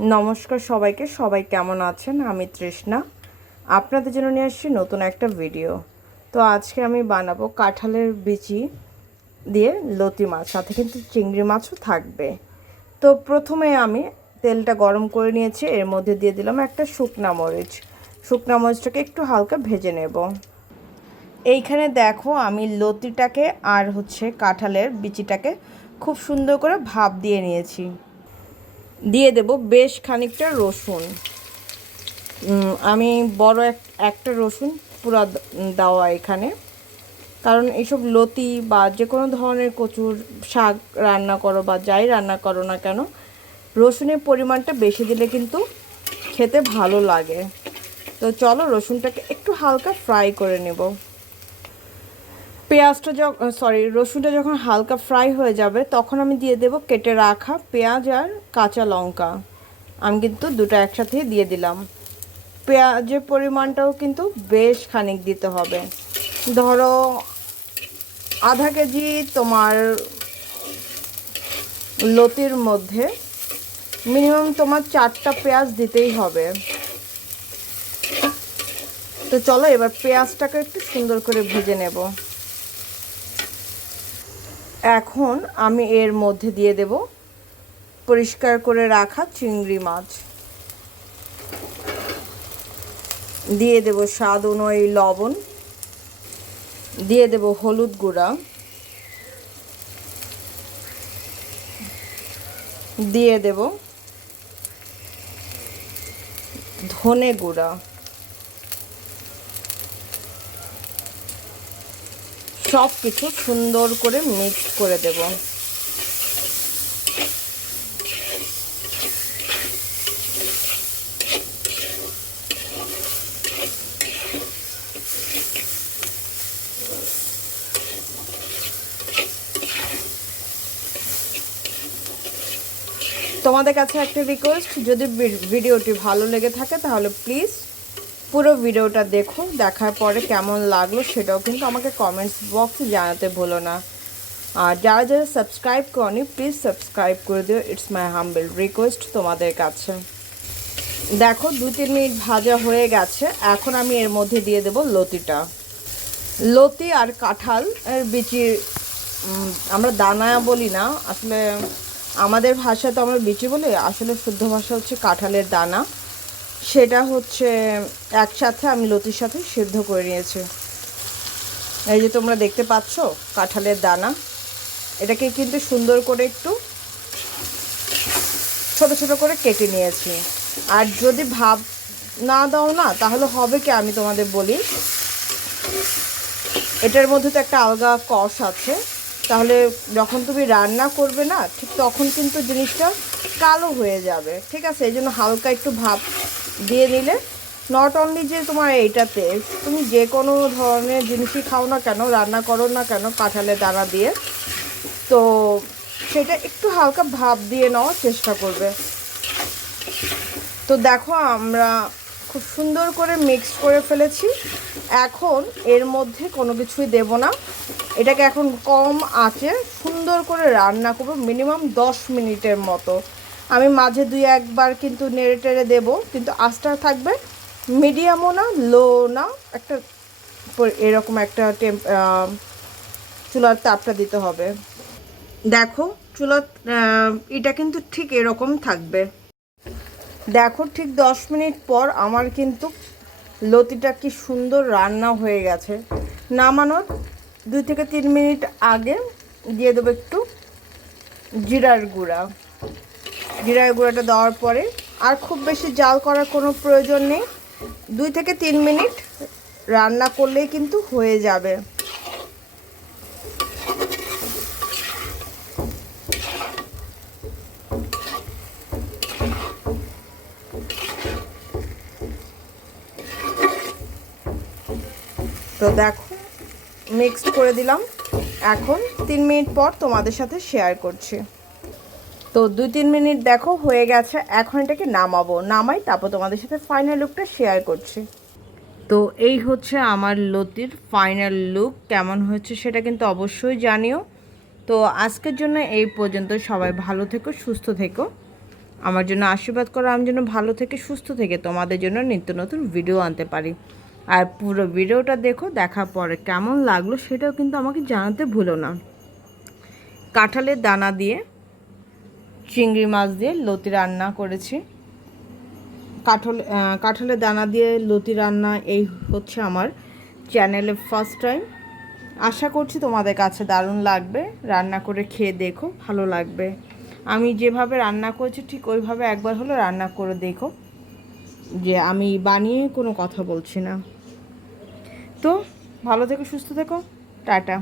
নমস্কার সবাইকে, সবাই কেমন আছেন? আমি তৃষ্ণা। আপনাদের জন্য নিয়ে আসছি নতুন একটা ভিডিও তো আজকে আমি বানাবো কাঁঠালের বিচি দিয়ে লতি মাছ, সাথে কিন্তু চিংড়ি মাছও থাকবে। তো প্রথমে আমি তেলটা গরম করে নিয়েছি, এর মধ্যে দিয়ে দিলাম একটা শুকনা মরিচ। শুকনা মরিচটাকে একটু হালকা ভেজে নেব। এইখানে দেখো আমি লতিটাকে আর হচ্ছে কাঁঠালের বিচিটাকে খুব সুন্দর করে ভাপ দিয়ে নিয়েছি। দিয়ে দেব বেশ খানিকটা রসুন। আমি বড় এক, একটা রসুন পুরা দেওয়া এখানে। কারণ এইসব লতি বা যে কোনো ধরনের কচুর শাক রান্না করো বা যাই রান্না করো না কেন, রসুনের পরিমাণটা বেশি দিলে কিন্তু খেতে ভালো লাগে। তো চলো রসুনটাকে একটু হালকা ফ্রাই করে নেব। পেঁয়াজটা যখন সরি রসুনটা যখন হালকা ফ্রাই হয়ে যাবে, তখন আমি দিয়ে দেব কেটে রাখা পেঁয়াজ আর কাঁচা লঙ্কা। আমি কিন্তু দুটো একসাথেই দিয়ে দিলাম। পেঁয়াজের পরিমাণটাও কিন্তু বেশ খানিক দিতে হবে। ধরো, আধা কেজি তোমার লতির মধ্যে মিনিমাম তোমার চারটা পেঁয়াজ দিতেই হবে। তো চলো এবার পেঁয়াজটাকে একটু সুন্দর করে ভেজে নেব। এখন আমি এর মধ্যে দিয়ে দেব পরিষ্কার করে রাখা চিংড়ি মাছ। দিয়ে দেব স্বাদ অনুযায়ী লবণ। দিয়ে দেব হলুদ গুঁড়া। দিয়ে দেব ধনে গুঁড়া। সব কিছু সুন্দর করে মিক্স করে দেব। তোমাদের কাছে একটা রিকোয়েস্ট যদি ভিডিওটি ভালো লেগে থাকে তাহলে প্লিজ পুরো ভিডিওটা দেখো দেখার পরে কেমন লাগল সেটাও কিন্তু আমাকে কমেন্টস বক্সে জানাতে ভুলো না। আর যারা যারা সাবস্ক্রাইব করনি প্লিজ সাবস্ক্রাইব করে দিও। ইটস মাই হাম্বল রিকোয়েস্ট তোমাদের কাছে। দেখো, দু তিন মিনিট ভাজা হয়ে গেছে। এখন আমি এর মধ্যে দিয়ে দেব লতিটা। লতি আর কাঁঠাল এর বিচি আমরা দানা বলি না। আসলে আমাদের ভাষা তো আমরা বিচি বলি, আসলে শুদ্ধ ভাষা হচ্ছে কাঁঠালের দানা। সেটা হচ্ছে একসাথে আমি লতির সাথে সিদ্ধ করে নিয়েছি। এই যে তোমরা দেখতে পাচ্ছ কাঁঠালের দানা। এটাকে কিন্তু সুন্দর করে একটু ছোট ছোট করে কেটে নিয়েছি। আর যদি ভাব না দাও না, তাহলে হবে কি আমি তোমাদের বলি, এটার মধ্যে তো একটা আলগা কষ আছে। তাহলে যখন তুমি রান্না করবে না, ঠিক তখন কিন্তু জিনিসটা কালো হয়ে যাবে। ঠিক আছে? এই জন্য হালকা একটু ভাপ দিয়ে নিলে নট অনলি যে তোমার এইটাতে তুমি যে কোনো ধরনের জিনিসই খাও না কেন, রান্না করো না কেন কাঁঠালের দানা দিয়ে, তো সেটা একটু হালকা ভাপ দিয়ে নেওয়ার চেষ্টা করবে। তো দেখো আমরা খুব সুন্দর করে মিক্স করে ফেলেছি। এখন এর মধ্যে কোনো কিছুই দেব না। এটাকে এখন কম আঁচে সুন্দর করে রান্না করব মিনিমাম দশ মিনিটের মতো। আমি মাঝে দুই একবার কিন্তু নেড়ে টেড়ে দেবো, কিন্তু আঁচটা থাকবে মিডিয়ামও না লো না। একটা এরকম একটা টেম্প চুলার তাপটা দিতে হবে। দেখো, চুলার এটা কিন্তু ঠিক এরকম থাকবে। দেখো, ঠিক দশ মিনিট পর আমার কিন্তু লতিটা কি সুন্দর রান্না হয়ে গেছে। নামানোর দুই থেকে তিন মিনিট আগে দিয়ে দেবো একটু জিরার গুঁড়া। জিরার গুঁড়াটা দেওয়ার পরে আর খুব বেশি জাল করার কোনো প্রয়োজন নেই। দুই থেকে তিন মিনিট রান্না করলেই কিন্তু হয়ে যাবে। তো দেখো মিক্সড করে দিলাম। এখন তিন মিনিট পর তোমাদের সাথে শেয়ার করছি। তো দুই তিন মিনিট দেখো, হয়ে গেছে। এখন এটাকে নামাবো। নামাই তারপর তোমাদের সাথে ফাইনাল লুকটা শেয়ার করছি। তো এই হচ্ছে আমার লতির ফাইনাল লুক কেমন হয়েছে সেটা কিন্তু অবশ্যই জানিও। তো আজকের জন্য এই পর্যন্ত। সবাই ভালো থেকো, সুস্থ থেকো। আমার জন্য আশীর্বাদ করো। আমি যেন ভালো থেকে, সুস্থ থেকে তোমাদের জন্য নিত্য নতুন ভিডিও আনতে পারি। আর পুরো ভিডিওটা দেখো, দেখার পরে কেমন লাগল সেটাও কিন্তু আমাকে জানাতে ভুলো না। কাঁঠালের দানা দিয়ে, চিংড়ি মাছ দিয়ে লতি রান্না করেছি। কাঁঠাল কাঁঠালের দানা দিয়ে লতি রান্না এই হচ্ছে আমার চ্যানেলে ফার্স্ট টাইম আশা করছি তোমাদের কাছে দারুণ লাগবে, রান্না করে খেয়ে দেখো, ভালো লাগবে। আমি যেভাবে রান্না করেছি ঠিক ওইভাবে একবার হলো রান্না করে দেখো। যে আমি বানিয়ে কোনো কথা বলছি না। তো ভালো থেকো সুস্থ থেকো টাটা।